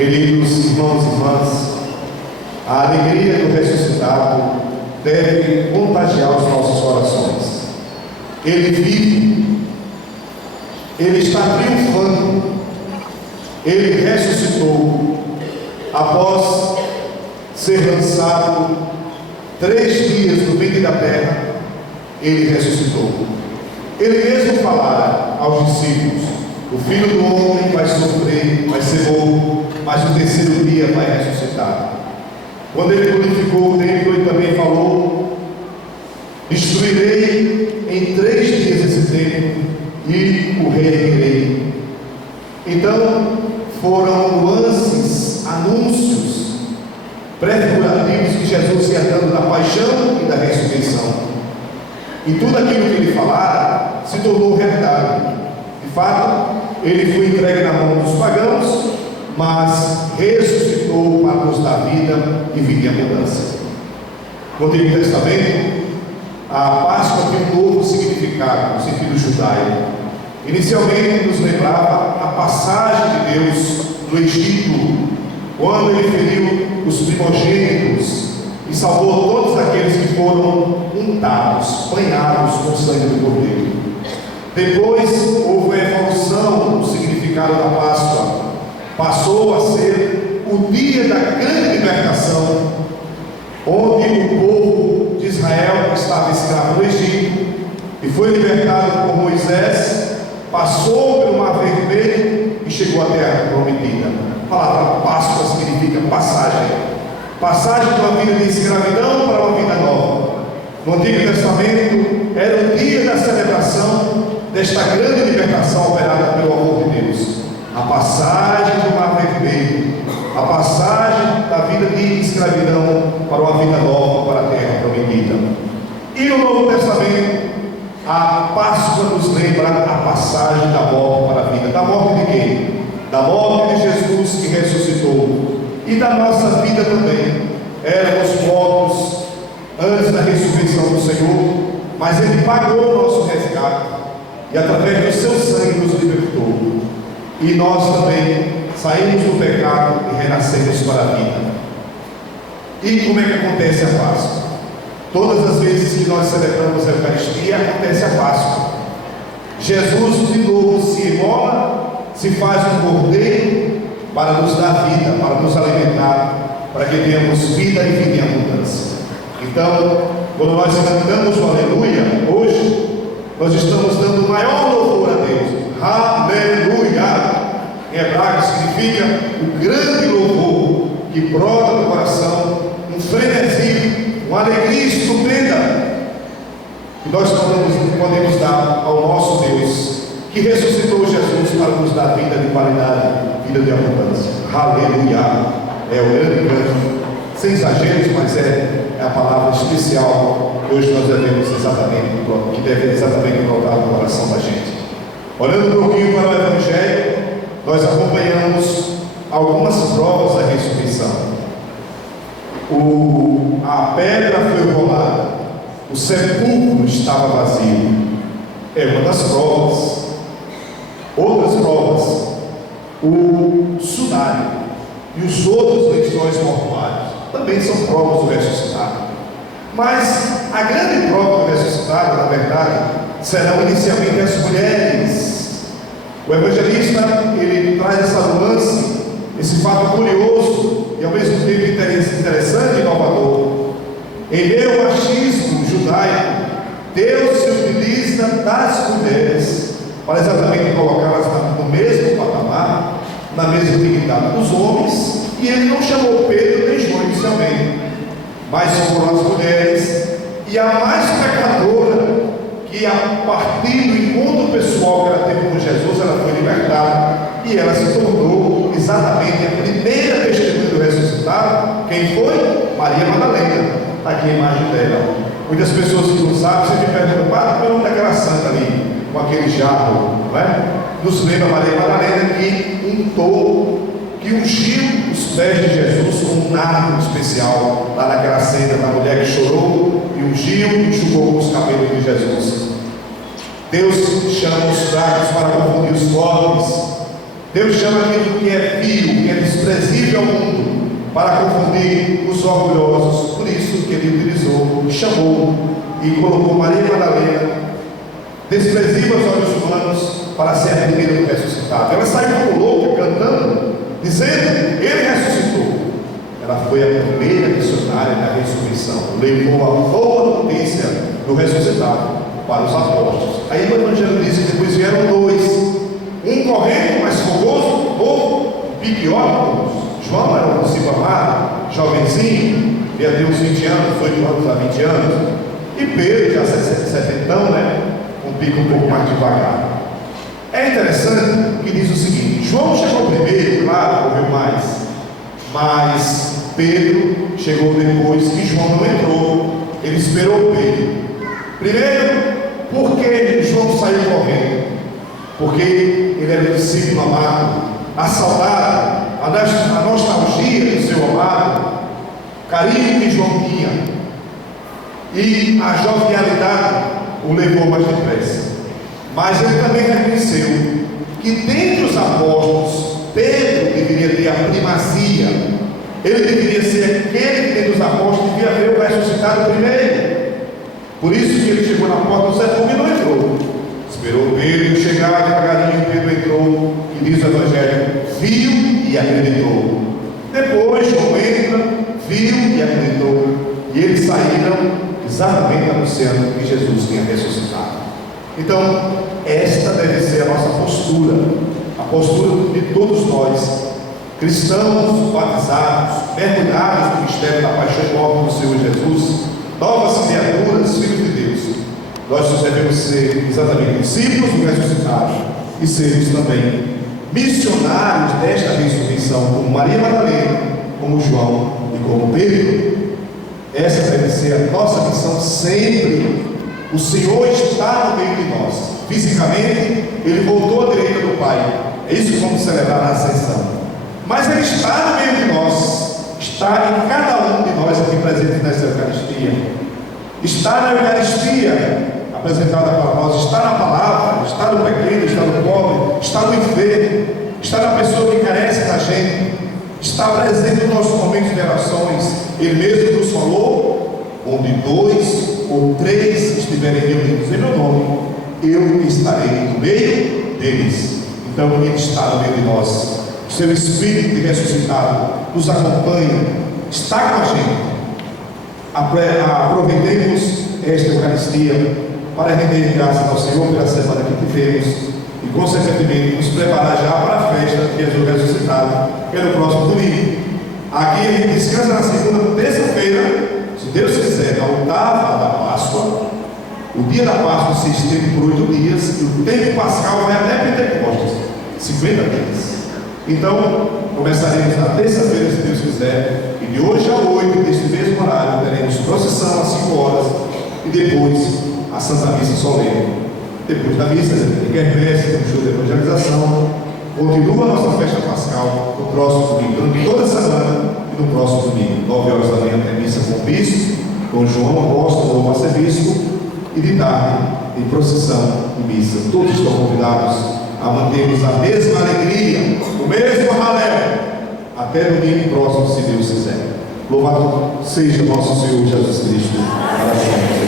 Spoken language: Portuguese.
Queridos irmãos e irmãs, a alegria do ressuscitado deve contagiar os nossos corações. Ele vive, ele está triunfando, ele ressuscitou após ser lançado 3 dias no ventre da terra. Ele ressuscitou. Ele mesmo falara aos discípulos: o Filho do Homem vai sofrer, vai ser morto, mas no 3º dia vai ressuscitar. Quando ele glorificou o templo, ele também falou: destruirei em 3 dias esse templo e o reerguerei. Então foram lances, anúncios prefigurativos que Jesus ia dando da paixão e da ressurreição. E tudo aquilo que ele falara se tornou realidade. De fato, ele foi entregue na mão dos pagãos, mas ressuscitou para nos dar vida e vida em abundância. No Antigo Testamento, a Páscoa tem um novo significado, no sentido judaico. Inicialmente nos lembrava a passagem de Deus no Egito, quando ele feriu os primogênitos e salvou todos aqueles que foram untados, banhados com o sangue do Cordeiro. Depois houve a evolução do significado da Páscoa. Passou a ser o dia da grande libertação, onde o povo de Israel estava escravo no Egito e foi libertado por Moisés, passou pelo Mar Vermelho e chegou à terra prometida. A palavra Páscoa significa passagem. Passagem de uma vida de escravidão para uma vida nova. No Antigo Testamento era o dia da celebração desta grande libertação operada pelo amor de Deus. A passagem do Mar Vermelho, a passagem da vida de escravidão para uma vida nova, para a terra prometida. E no Novo Testamento, a Páscoa nos lembra a passagem da morte para a vida. Da morte de quem? Da morte de Jesus que ressuscitou. E da nossa vida também. Éramos mortos antes da ressurreição do Senhor, mas Ele pagou o nosso resgate e através do seu sangue nos libertou. E nós também saímos do pecado e renascemos para a vida. E como é que acontece a Páscoa? Todas as vezes que nós celebramos a Eucaristia, acontece a Páscoa. Jesus de novo se imola, se faz um cordeiro para nos dar vida, para nos alimentar, para que tenhamos vida e vida em abundância. Então, quando nós cantamos o Aleluia, hoje, nós estamos dando o maior louvor a Deus. Aleluia! Em hebraico significa o grande louvor que brota do coração, um frenesi, uma alegria estupenda que nós podemos dar ao nosso Deus, que ressuscitou Jesus para nos dar vida de qualidade, vida de abundância. Aleluia! É o grande canto, sem exageros, mas é a palavra especial que hoje nós devemos que deve exatamente brotar no coração da gente. Olhando um pouquinho para o Evangelho, nós acompanhamos algumas provas da ressurreição. A pedra foi rolada, o sepulcro estava vazio. É uma das provas. Outras provas, o sudário e os outros lençóis mortuários também são provas do ressuscitado. Mas a grande prova do ressuscitado, na verdade, serão inicialmente as mulheres. O evangelista, ele traz essa nuance, esse fato curioso e ao mesmo tempo interessante e inovador. Em meio ao machismo judaico, Deus se utiliza das mulheres para exatamente colocá-las no mesmo patamar, na mesma dignidade dos homens, e ele não chamou Pedro nem João inicialmente, mas foram as mulheres, e a mais pecadora, que a partir do encontro pessoal que ela teve com Jesus, ela foi libertada, e ela se tornou exatamente a primeira testemunha do ressuscitado. Quem foi? Maria Madalena. Está aqui a imagem dela. Muitas pessoas que não sabem, você me perguntam: qual é o nome daquela santa ali, com aquele jarro, não é? Nos lembra Maria Madalena, que ungiu os pés de Jesus com um nardo especial, lá naquela cena da mulher que chorou e ungiu e enxugou os cabelos de Jesus. Deus chama os fracos para confundir os pobres. Deus chama aquilo que é vil, que é desprezível para confundir os orgulhosos. Por isso que ele utilizou, chamou e colocou Maria Madalena, desprezível aos olhos humanos, para ser a primeira do ressuscitado. Ela saiu como louca, cantando, dizendo: ele ressuscitou. Ela foi a primeira missionária da ressurreição, levou a boa notícia do ressuscitado para os apóstolos. Aí o Evangelho diz que depois vieram dois, um correndo, mais fogoso do povo, pior. João era um discípulo amado, jovenzinho, ia ter uns 20 anos, foi de anos a 20 anos, e Pedro, já 70, né? Um pico um pouco mais devagar. É interessante que diz o seguinte: João chegou primeiro, claro, correu mais, mas Pedro chegou depois e João não entrou, ele esperou Pedro. Primeiro, porque João saiu correndo? Porque ele era um discípulo amado, a saudade, a nostalgia do seu amado, carinho que João tinha, e a jovialidade o levou mais depressa. Mas ele também reconheceu que dentre os apóstolos, Pedro deveria ter a primazia, ele deveria ser aquele que dentre os apóstolos devia ver o ressuscitado primeiro. Por isso que ele chegou na porta do sepulcro e não entrou. Esperou Pedro chegar devagarinho, Pedro entrou, e diz o Evangelho, viu e acreditou. Depois João entra, viu e acreditou, e eles saíram exatamente anunciando que Jesus tinha ressuscitado. Então, esta deve ser a nossa postura, a postura de todos nós, cristãos batizados, mergulhados no mistério da paixão e morte do Senhor Jesus, novas criaturas, filhos de Deus. Nós devemos ser exatamente discípulos do ressuscitado e sermos também missionários desta ressurreição, como Maria Madalena, como João e como Pedro. Essa deve ser a nossa missão sempre. O Senhor está no meio de nós. Fisicamente, Ele voltou à direita do Pai. É isso que vamos celebrar na ascensão. Mas Ele está no meio de nós. Está em cada um de nós aqui presente nesta Eucaristia. Está na Eucaristia apresentada para nós. Está na palavra. Está no pequeno, está no pobre. Está no enfermo. Está na pessoa que carece da gente. Está presente nos nossos momentos de orações. Ele mesmo nos falou: onde 2 ou 3 estiverem reunidos em meu nome, eu estarei no meio deles. Então Ele está no meio de nós. O seu Espírito de ressuscitado nos acompanha, está com a gente. Aproveitemos esta Eucaristia para render graças ao Senhor pela semana que tivemos e, consequentemente, nos preparar já para a festa de Jesus ressuscitado, que é no próximo domingo. Aqui a gente descansa na segunda, terça-feira, se Deus quiser, na oitava da Páscoa. O dia da Páscoa se estende por 8 dias e o tempo pascal vai até Pentecostes, 50 dias. Então, começaremos na terça-feira, se Deus quiser, e de hoje a 8, neste mesmo horário, teremos procissão às 5 horas e depois a Santa Missa solene. Depois da missa, tem quermesse, tem show de evangelização. Continua a nossa festa pascal no próximo domingo, durante toda a semana e no próximo domingo, 9 horas da manhã, tem missa com o bispo, com João Apóstolo, o arcebispo, e de tarde, em procissão e missa. Todos estão convidados a mantermos a mesma alegria, o mesmo ralé, até domingo próximo, se Deus quiser. Louvado seja o nosso Senhor Jesus Cristo, para sempre.